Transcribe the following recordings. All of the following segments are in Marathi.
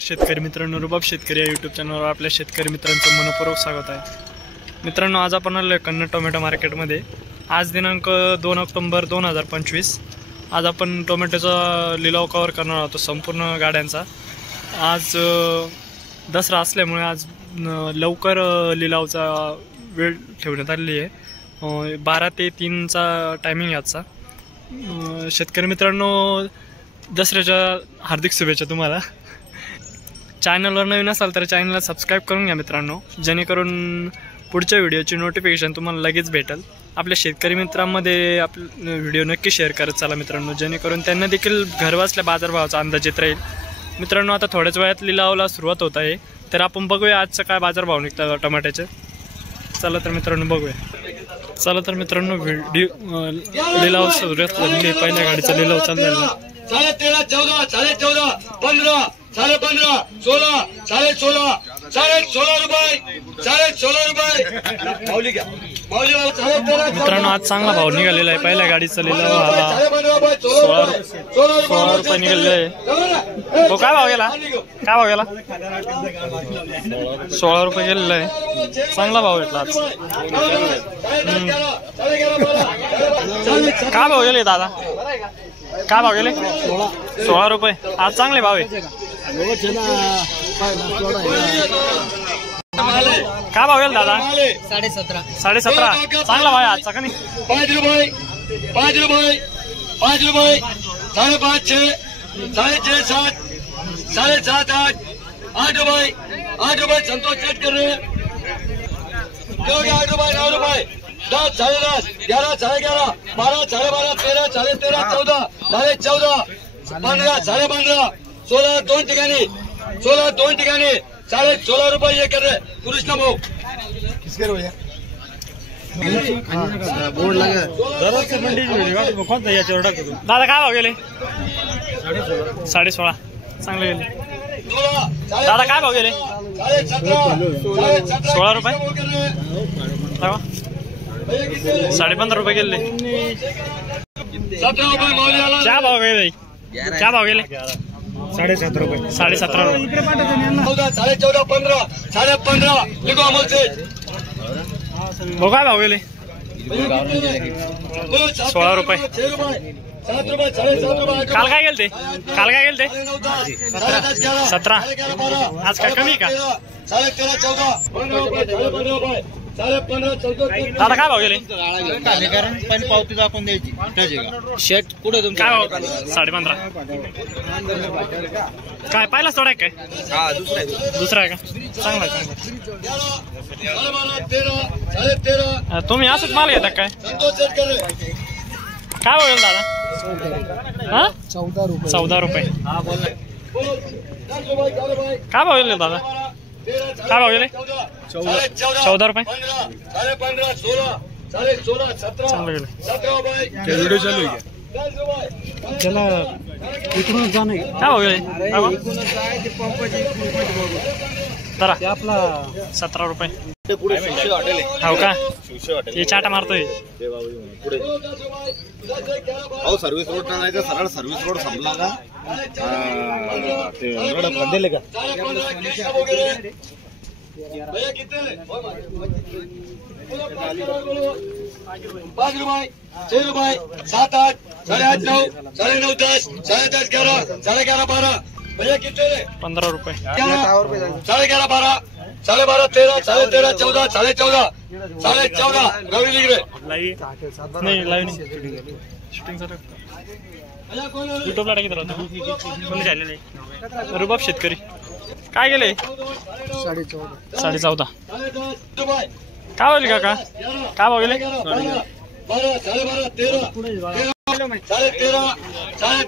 शेतकरी मित्रांनो, रुबाब शेतकरी या यूट्यूब चॅनलवर आपल्या शेतकरी मित्रांचं मनपूर्वक स्वागत आहे. मित्रांनो, आज आपण आलो कन्नड टोमॅटो मार्केटमध्ये. आज दिनांक 2 ऑक्टोबर 2025. आज आपण टोमॅटोचा लिलाव कव्हर करणार आहोत संपूर्ण गाड्यांचा. आज दसरा असल्यामुळे आज लवकर लिलावचा वेळ ठेवण्यात आलेली आहे. 12 ते 3चा टायमिंग आहे आजचा. शेतकरी मित्रांनो, दसऱ्याच्या हार्दिक शुभेच्छा तुम्हाला. चॅनलवर नवीन असाल तर चॅनलला सबस्क्राईब करून घ्या मित्रांनो, जेणेकरून पुढच्या व्हिडिओची नोटिफिकेशन तुम्हाला लगेच भेटेल. आपल्या शेतकरी मित्रांमध्ये आपले व्हिडिओ नक्की शेअर करत चला मित्रांनो, जेणेकरून त्यांना देखील घरबसल्या बाजारभावाचा अंदाज येत राहील. मित्रांनो, आता थोड्याच वेळात लिलावाला सुरुवात होत आहे, तर आपण बघूया आजचं काय बाजारभाव निघतात टमाट्याचे. चला तर मित्रांनो बघूया. चला तर मित्रांनो, व्हिडिओ लिलाव सुरुवात झालेली. पहिल्या गाडीचा लिलाव चाललेला 13, 14, 14, 15, 15, 16, 16, 16 रुपये, 16 रुपये. मित्रांनो, आज चांगला भाव निघालेला आहे. पहिल्या गाडीचा लिलाव हा 16 रुपये निघालेला आहे. तो काय भाव गेला? काय भाव गेला? 16 रुपये गेलेला आहे. चांगला भाव भेटला आज. काय भाव गेले दादा? काय भाव गेले? 16 रुपये. आज चांगले भाव आहे. काय भाव गेला दादा? 17.5. चांगला भाव आहे आजचा का नाही? 5 रुपये, 5 रुपये, 5 रुपये, 5.5, 6, 6.5, 7, 7.5, 8, 8 रुपये, 8 रुपये. संतोष सेट कर रहे 8 रुपये, 9 रुपये, 10, 10.5, 11, 11.5, 12, 12.5, 13, 13, 14, 14, 15, 15, 16 दोन ठिकाणी, 16 दोन ठिकाणी, 16.5 रुपये हे कर रहे कृष्ण भाऊ. किसके भैया बोर्ड लगा कोणता याच्यावर टाकतो दादा? काय भाव गेले? 16.5. चांगले गेले दादा. काय भाव गेले? 16 रुपये. 15.5 रुपये गेले. 17 रुपये मौल्याला. क्या भाव गेले? क्या भाव गेले? 17.5 रुपये. 17.5 रुपये. 14, 14.5, 15, 15.5 लिखो अमोल से. भाऊ काय भाव गेले? 16 रुपये. 6 रुपये, 7 रुपये, 7.5 रुपये. काल काय गेल ते? काल काय गेल ते? 17. आज काय कमी का? 13, 14, 15 रुपये, 15 रुपये, 15.5, 14. दादा काय भाव गेले? पण पावती दाखवून द्यायची. शेट कुठे तुमच्या? काय भाव? 15.5. काय पहिलाच थोडा काय? दुसरा आहे का? चांगला चांगला. 13, तुम्ही असंच माल घेता काय? संतोष सेट कर रहे. काय भाव गेला दादा? हा 14 रुपये. काय भाव गेले दादा? काय भाव गेले? 14 रुपये. 15, 16, 16, 17, चांगलं गेलं. 17 रुपये. व्हिडिओ चालू आहे त्याला इकडून जाणे. काय भाव गेले? काय भाव? जरा आपला 17 रुपये. हो का? हे चाटा मारतोय. सर्व्हिस रोड जायचं, सरळ सर्व्हिस रोड संपला का ते रोड बंदेले का? भैया कितने? 5 रुपये, 6 रुपये, 7, 8, 8.5, 9, 9.5, 10, 10.5, 11, 11.5, 12. भैया कितने? 15 रुपये. 11, 11.5, 12, 12.5, 13, 13, 14, 14.5, 14.5. रवि लिख रहे नाही. लाईव्ह नाही. शूटिंग युट्यूबला टाकीत राहतो. कोणी झाले नाही. रुबाब शेतकरी. काय गेले? 14.5. काय होईल काका? काय भाव गेले? 12, 12.5, 13, 13,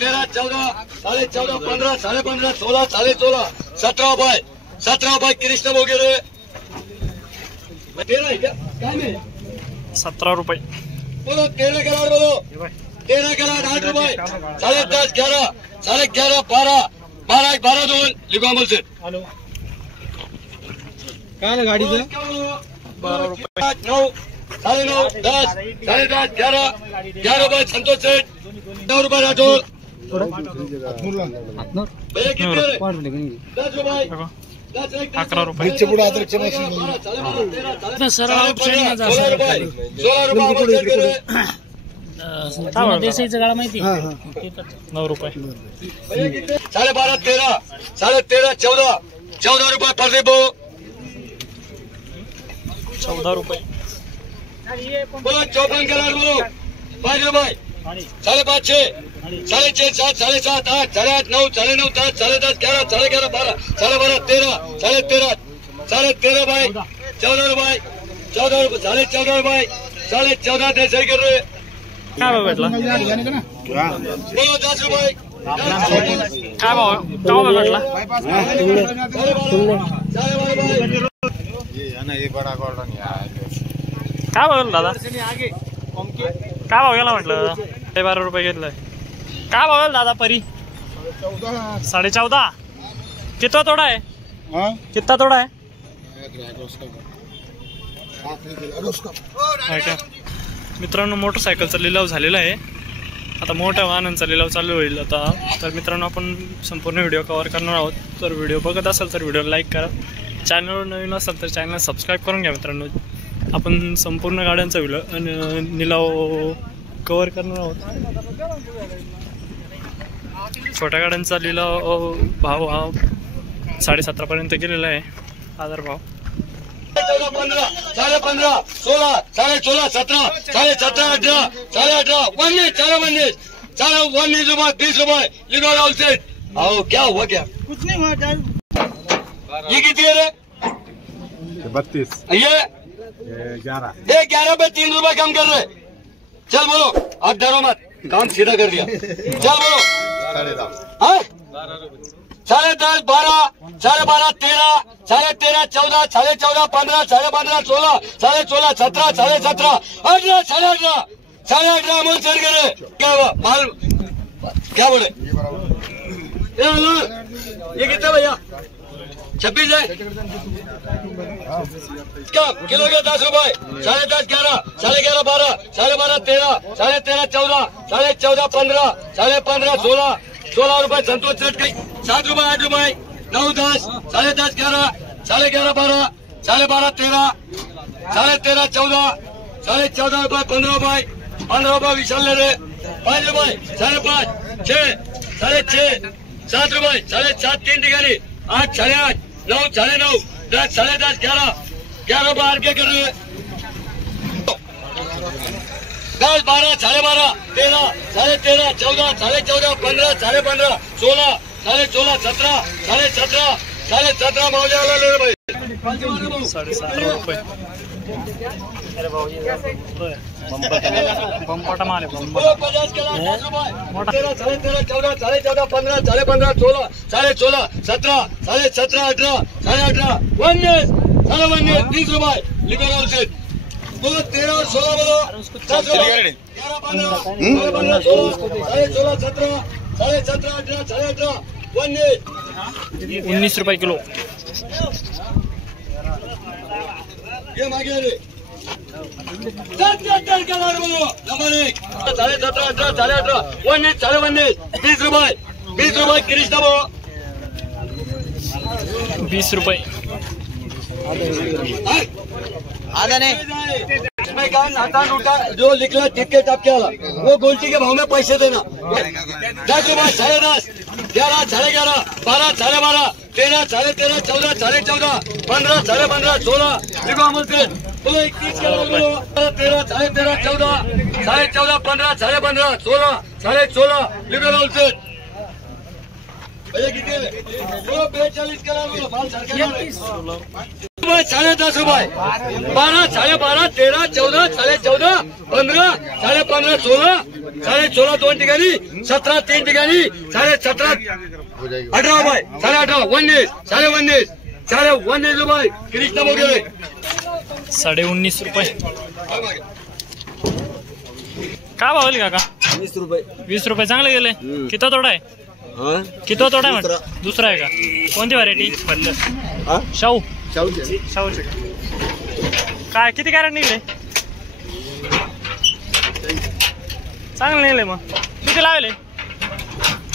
13, 14, 14.5, 15, 15.5, 16, 16, 17 रुपये, 17 रुपये. कृष्ण वगैरे 13 है क्या? काय में 17 रुपये. बोलो 13 करा बोलो. 13 करा 8 रुपये, 10.5, 11, 11.5, 12, 12, 12, 2 लिखो अमोल से. काय गाडीचं? 12 रुपये. 9, 9.5, 10, 10.5, 11, 11 रुपये. संतोष सेठ 9 रुपये राठोड. भैया किती रे? 10 रुपये 11 रुपये. पुढे आता 16 रुपये 9 रुपये. 12.5 13 13.5 14 रुपये प्रदीप भाऊ 14 रुपये. बोलो 54 कलर बोलो 5 रुपये 5.5 6 6.5 7 7.5 8 8.5 9 9.5 10 10.5 11 11.5 12 12.5 13 13.5 13.5 भाई 14 रुपये 14 रुपये 14.5 रुपये 14.5 ते सही कर रहे काय भाव भेटला? बोलो 10 रुपये काय भाव भेटला? काय भाव गेला दादा? काय भाव गेला म्हटलं? 12 रुपये घेतलंय. काय भाव गेला दादा परी? 14.5. कितना तोडा आहे? कितना तोडा आहे? मित्रांनो मोटरसायकलचा लिलाव झालेला आहे. आता मोठ्या वाहनांचा लिलाव चालू होईल आता. तर मित्रांनो आपण संपूर्ण व्हिडिओ कव्हर करणार आहोत. तर व्हिडिओ बघत असाल तर व्हिडिओ लाईक करा. चॅनलवर नवीन असाल तर चॅनल सबस्क्राईब करून घ्या. मित्रांनो आपण संपूर्ण गाड्यांचा निलाव कव्हर करणार आहोत. छोट्या गाड्यांचा लिलाव भाव हा 17.5 पर्यंत गेलेला आहे. आधार भाव 15 15.5 16 16.5 17 17.5 18 18.5 19 रुपये 20 रुपये लिखो राहुल सेठ. आओ क्या हुआ क्या? कुछ नहीं हुआ यार. ये कितनी है रे? 32 ये 11 11 पे 3 रुपए कम कर रहे. चल बोलो अब डरो मत काम सीधा कर दिया. चल बोलो 10.5 12 12.5 13 13.5 14 14.5 15 15.5 16 16 17 17 18 18 अमोल सर करे. क्या हुआ माल क्या बोले? ये कितना भैया? 26 है क्या किलो के 10 रुपए 10.5 11 11.5 12 12.5 13 13.5 14 14.5 15 15.5 16 16 रुपए संतोष सेठ की 7 रुपए 8 रुपए 9 10 10.5 11 11.5 12 12.5 13 13.5 14 14.5 रुपए 15 रुपए विशाल ले रहे 5 रुपए 5.5 6 6.5 7 रुपए 7.5 3 ठिकाणी 8 8.5 9 9.5 10 10.5 11 रुपए आर के कर रहे 10 12 12.5 13 13.5 14 14.5 15 15.5 16 16 17 17 17 मौजे वाला ले भाई 17.5 रुपये. अरे भाऊ बंपटा माल आहे. 50 के 10 रुपए 13 13 14 14 15 15 16 16 17 17 18 18 19 20 रुपए लिबरल सेट बोलो 13 और 16 बोलो 10 रुपए 11 15 16 17 17 18 19 रुपये किलो. ये मागे रे 77 का लाड बोलो नंबर 1 17 18 19 20 रुपए कृष्णा बोलो 20 रुपये. आधा नहीं. मैं कहा नाटा नोटा जो लिखला टिकट आपके वाला वो गोल्टी के भाव में पैसे देना 10 रुपए 10.5 11 11.5 12 12.5 13 13 14 14 15 15 16 लिखो अमल से बोलो 21 का बोलो 13 13 14 14 15 15 16 16 लिखो राहुल से भैया कितने बोलो 42 का बोलो माल सरकार 10.5 रुपए 12 12.5 13 14 14 15 15 16 16 2 ठिकाणी 17 3 ठिकाणी 17.5 18 रुपये 18.5 19 रुपये कृष्णा वगैरे 19.5 रुपये. काय भाव काका? 20 रुपये 20 रुपये चांगले गेले. किती तोडा आहे? किती तोडा आहे म्हटलं? दुसरा आहे का? कोणती व्हरायटी? शाहू शाहूचे काय किती कॅरेट निघले? चांगले निघले. मग किती लावले?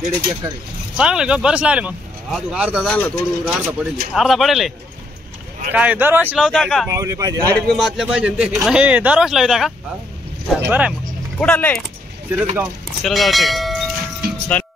खेड्याची एकर चांगलं का बरंच लागले मग अजून अर्धा झाला थोडून अर्धा पडेल अर्धा पडेल हे. काय दरवर्षी लावता का मावले पाहिजे गाडीत मी मातल्या पाहिजे ना ते नाही दरवर्षी लावता का बरं आहे मग कुठं शिरसगाव शिरगावचे का